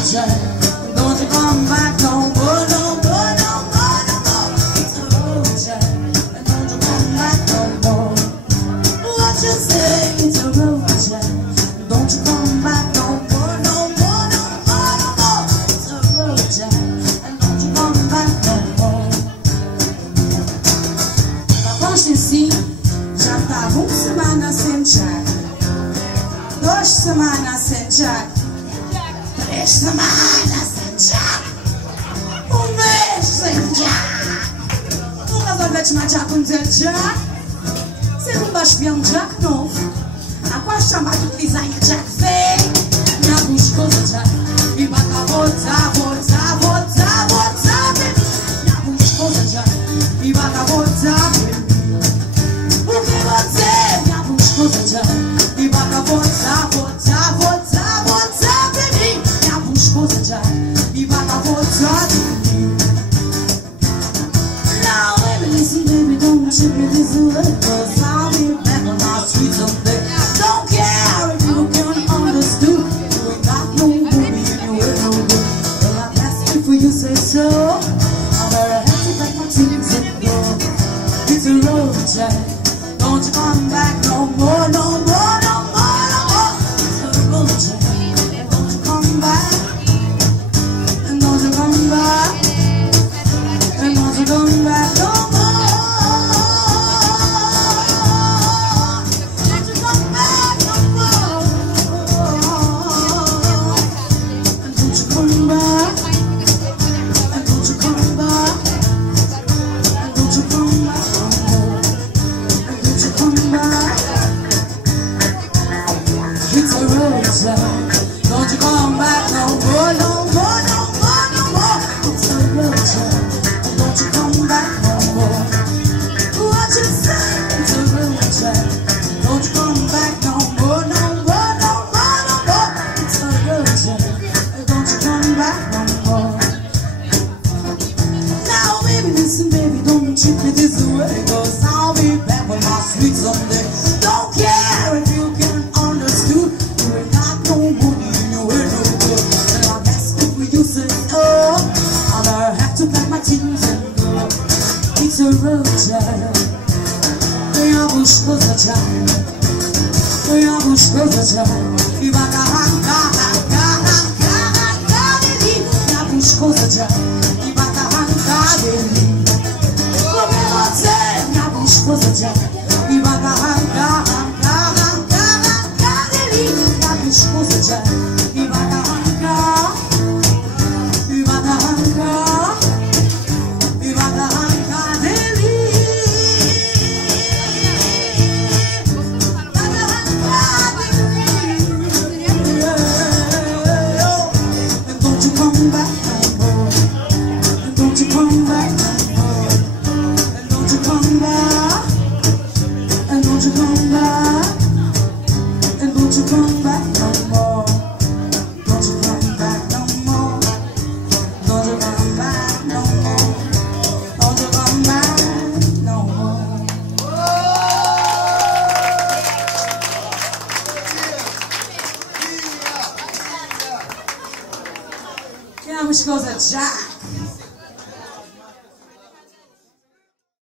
Don't you come back no more, no more, no more, no more. It's a road, and don't you come back no more. What you say? It's a road, don't you come back no more, no more, no more, no more. It's a road, and don't you come back no more. Quand je suis j'attends une semaine à Saint-Jacques, 2 semaines à Saint-Jacques, 3 semaines à Saint-Jacques, 1 mês Saint-Jacques. Nunca resolvete na Jack um dizer Jack. Você não baixa bem Jack novo. A qual chama de design Jack feio. Na busca de Jack. E bata volta, volta, volta, volta, baby. Na busca de Jack. E bata volta, baby. O que você na busca de Jack? E bata volta, volta, volta, volta, baby. Na busca de Jack. E bata volta, baby. Now, baby, listen, baby, don't you be this way. 'Cause I'll be back on my street someday. Don't care if you can't understand. You ain't got no money and you ain't no good. Well, I asked if you say so. I better have to pack my things and go. It's a road, Jack. Don't you come back no more, no more, no more, no more. It's a road, Jack. Don't you come back. And don't you come back. And don't you come back no more. Don't you come back no more. And don't you come back. And don't you come back. And don't you come back no more. And don't you come back. It's a road, Jack. Don't you come back no more, no more, no more, no more. It's a road, Jack. Don't you come back no more. What you say? It's a road, Jack. Don't you come back no more, no more, no more, no more. It's a road, Jack. Don't you come back no more. Now, baby, listen, baby, don't treat me this way. 'Cause I'll be back on my street someday. Don't care if you can't understand. You ain't got no money and you ain't no good. And I guess if you say oh, I'll have to pack my things and go. It's a road, Jack. Eu busco o Jack. Eu busco o Jack. E vai arrancar, arrancar, arrancar, arrancar dele. Eu busco o Jack. E vai arrancar dele. Como você? Eu busco o Jack. E vai arrancar, arrancar, arrancar, arrancar dele. Eu busco o Jack. E vai arrancar. E vai arrancar. E vai arrancar dele. Vai arrancar dele. And don't you come back no more. And don't you come back no more. And don't you come back. And don't you come back. And don't you come back no more. Don't you come back no more. Don't you come back no more. Don't you come back no more. Yeah, we should go to Jack.